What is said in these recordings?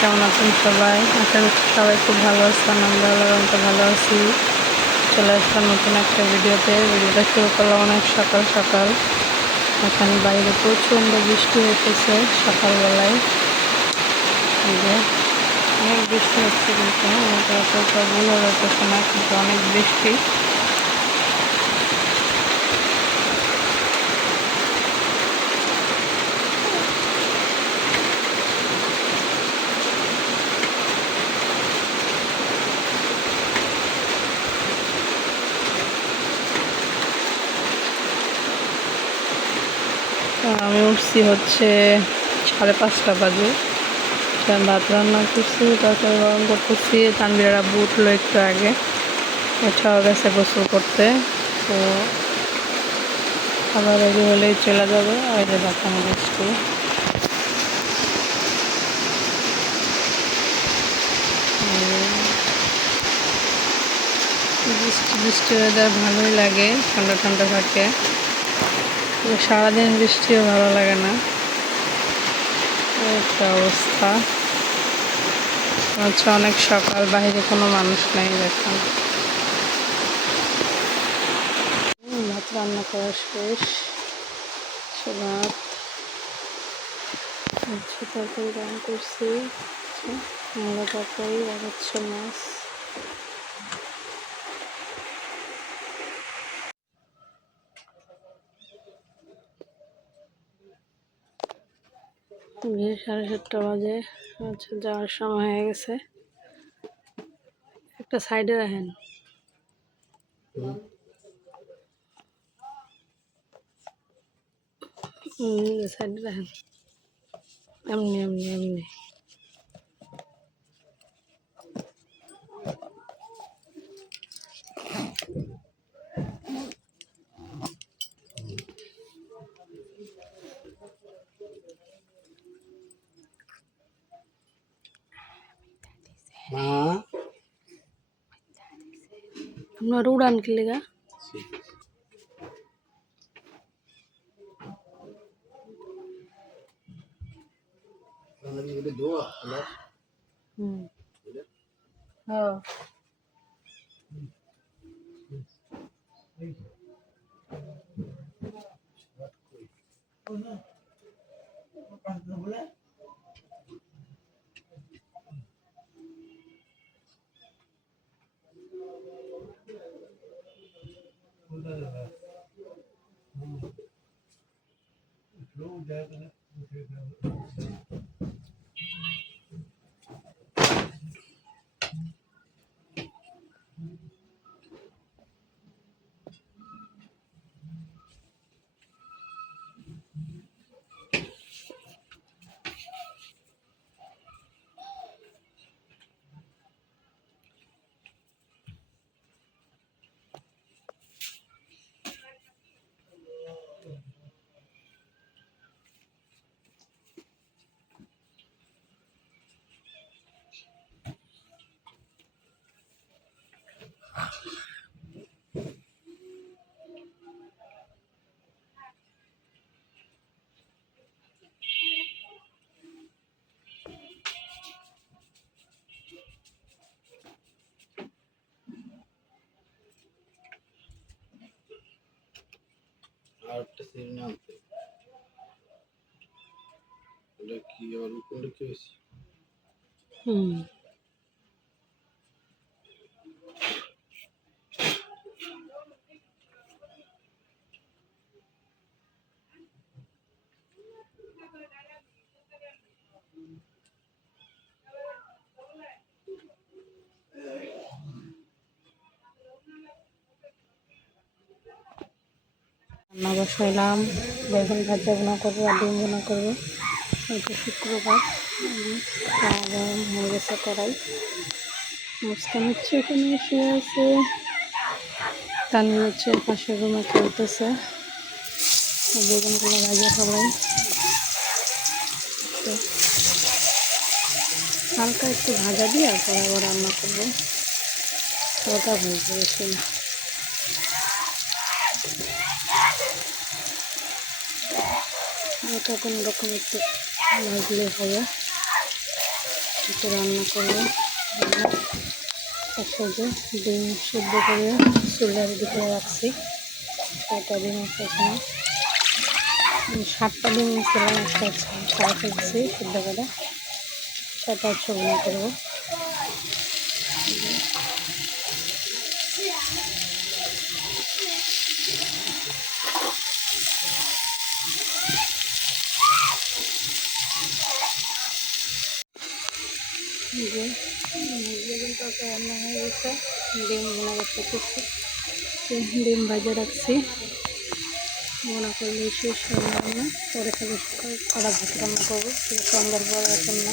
কেমন আছেন সবাই? আশা করছি সবাই খুব ভালো আছেন আমরা মতো ভালো আছি। চলে আসলাম নতুন একটা ভিডিওতে। ভিডিওটা শুরু করলাম অনেক সকাল সকাল। এখন বাইরে প্রচণ্ড বৃষ্টি হইতেছে সকালবেলায়। অনেক বৃষ্টি হচ্ছে কিন্তু অতটা বোঝা যাচ্ছে না, কিন্তু অনেক বৃষ্টি তো উঠছি হচ্ছে সাড়ে পাঁচটা বাজে। ভাত রান্না করছি, তরকারি গরম করতেছি। তানবিরের আব্বু উঠল একটু আগে। উঠাও গেছে গোসল করতে। তো খাবার রেডি হলেই চলে যাবে। আর যে দেখেন বৃষ্টি বৃষ্টি বৃষ্টি ওয়েদার ভালোই লাগে, ঠান্ডা ঠান্ডা থাকে। সারাদিন বৃষ্টিও ভালো লাগে না। একটা অবস্থা। হচ্ছে অনেক সকাল বাইরে কোনো মানুষ নাই দেখুন ভাত রান্না করা শেষ। সে ভাত। হচ্ছে তরকারি রান্না করছি। মূলা তরকারি, আর হচ্ছে মাছ বিয়ে সাড়ে সাতটা বাজে। আচ্ছা যাওয়ার সময় হয়ে গেছে। একটা সাইডে রাখেন। সাইডে রাখেন। এমনি এমনি এমনি। মা আপনার উড়ান কি লেগা হুম হ্যাঁ আর একটা আনতে এটা কি? আর কোনটা কি হয়েছে? হুম। রান্না বসাইলাম, বেগুন ভাজা বোনা করব, আর ডিম বোনা করব। এটা শুক্রবার দাওয়া হয়ে কড়াই। মুস্কান হচ্ছে এখানে শুয়ে আছে। তানভীর হচ্ছে পাশের রুমে খেলতেছে। আর বেগুনগুলো ভাজা সবাই হালকা একটু ভাজা দিয়ে আবার রান্না করব। ওটা ভুলতে বেশি হালকা কোনো রকম একটু ভাজলে হবে। কিছু রান্না করব। যে ডিম সিদ্ধ করে চুলার দিকে রাখছি। ছয়টা ডিম আছে সাতটা ডিম ছিলাম একটা ছাড়া ফেলছি সিদ্ধ করে। ছয়টা ছবি করব। যে বেগুন তরকারি রান্না হয়ে গেছে। ডিম ভুনা করতে করছি। ডিম ভাজা রাখছি। ভুনা করলে শেষ রান্না পরে খালি কড়া রান্না করব। সন্ধ্যার পর এখন না।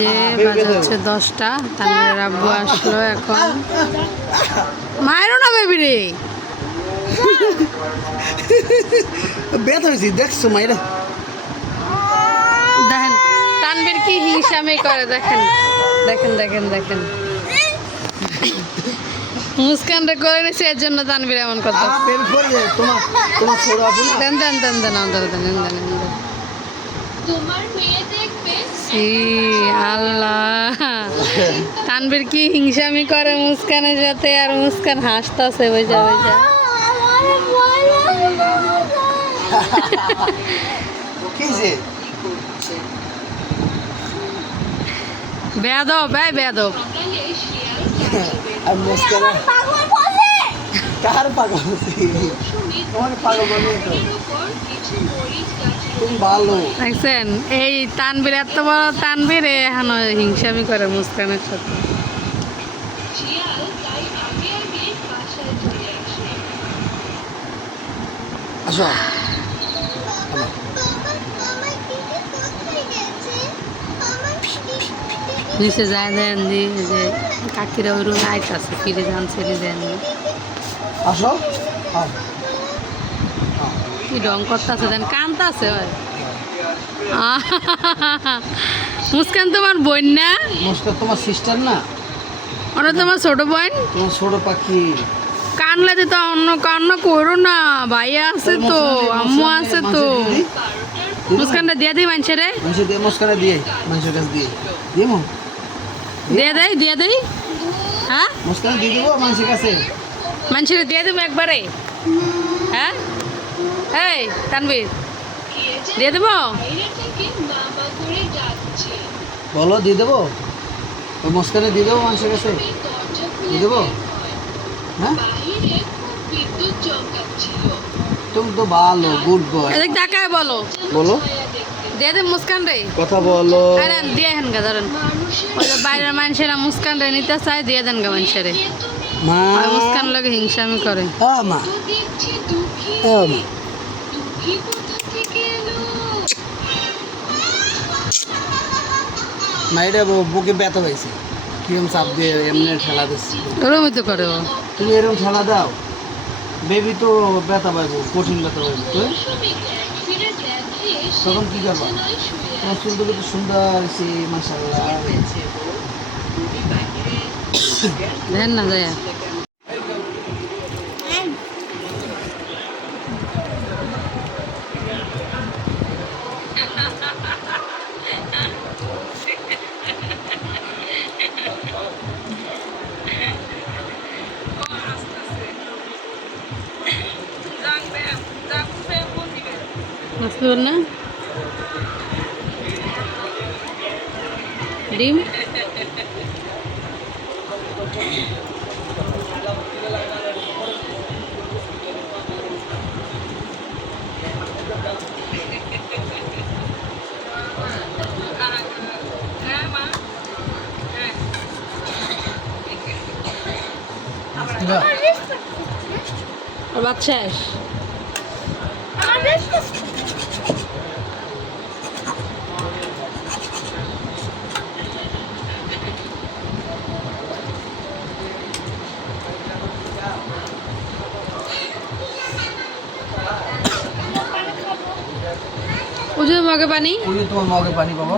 যে বাজে হচ্ছে দশটা তানভীরের আব্বু আসলো এখন। মায়েরও না বেবি রে। ব্যথা হয়েছি দেখছ মাইরা দেখেন তানভীর কি হিংসামি করে দেখেন। দেখেন দেখেন দেখেন। মুস্কানটা করে নিছে এর জন্য তানভীর এমন কথা তোমার তোমার দেন দেন দেন দেন দেন দেন দেন দেন তোমার মেয়ে দেখবে ছি আল্লাহ। তানভীর কি হিংসামি করে মুস্কানের সাথে আর মুস্কান হাসতাছে বুঝা বুঝা। বেয়াদব ব্যয় বেয়াদব। আর মস্কারা কার পাগল তোমার পাগল মানে তো। তুমি ভালো। দেখছেন এই এত বড় তানভীর এ এখনও হিংসামি করে মুস্কানের সাথে। আসে। নিচে যায় দেন যে কাকিরা ওই রুমে আইতাছে ফিরে যান ছেড়ে দেন আসো। হ্যাঁ। কি রং করতেছে দেন কানতাছে মুস্কান তোমার বোন না? তোমার সিস্টার না? ওরা তোমার ছোট বোন? তোমার ছোট পাখি। কানলে তো অন্য কান্না করো না। ভাইয়া আছে তো আম্মু আছে তো। মুস্কানটা দিয়ে দিই মানুষের রে? মানুষের দিয়ে দিয়ে মানুষের কাছে দিয়ে। দিয়ে মো। দিয়ে দেয় দিয়ে দেই। হ্যাঁ? দিয়ে দেবো মানুষের কাছে। মানুষের দিয়ে দেবো একবারে। হ্যাঁ? এই তানবীর দিয়ে দেবো? বলো দিয়ে দেবো? ওই মস্কারে দিয়ে দেবো মানুষের কাছে? দিয়ে দেবো? হ্যাঁ? তুমি তো ভালো গুড বয় এদিক তাকায় বলো। বলো। দিয়ে দে মুস্কান রে। কথা বলো। আরে দিয়ে হেন গা ধরেন বাইরের মানুষেরা মুস্কান রে নিতে চায় দিয়ে দেন গা মানুষের। মা। মুস্কান লোকে হিংসামি করে। ও মা। ও মা। না এটা বুকে ব্যথা পাইছে। কিরম চাপ দিয়ে এমনি ঠেলা দিচ্ছে। ওরমই তো করে তুমি এরকম ঠেলা দাও। বেবি তো ব্যথা পাইবো কঠিন ব্যথা পাইবো তো তখন কি করবা? তোমার চুলগুলো তো সুন্দর হয়েছে মাসাল্লাহ দেন না যায় মাসলুর না ডিম ভাত শেষ রেস্ট বুঝে মগে পানি ওই যে তোমার মগে পানি বাবা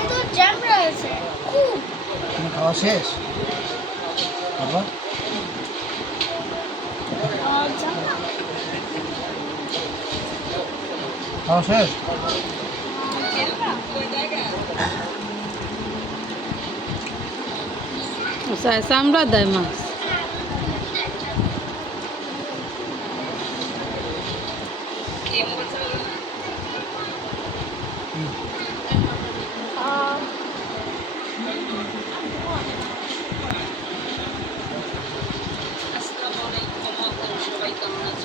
এর জ্যাম রয়েছে। আছে খুব খাওয়া শেষ? বাবা। খাওয়া শেষ? আচ্ছা চামড়া দেয় মাছ।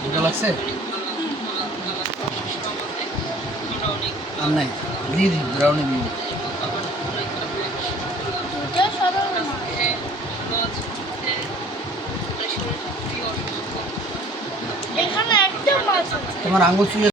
দুটো লাগছে? আর নাই। দিয়ে ব্রাউনি দিয়ে তোমার আঙুল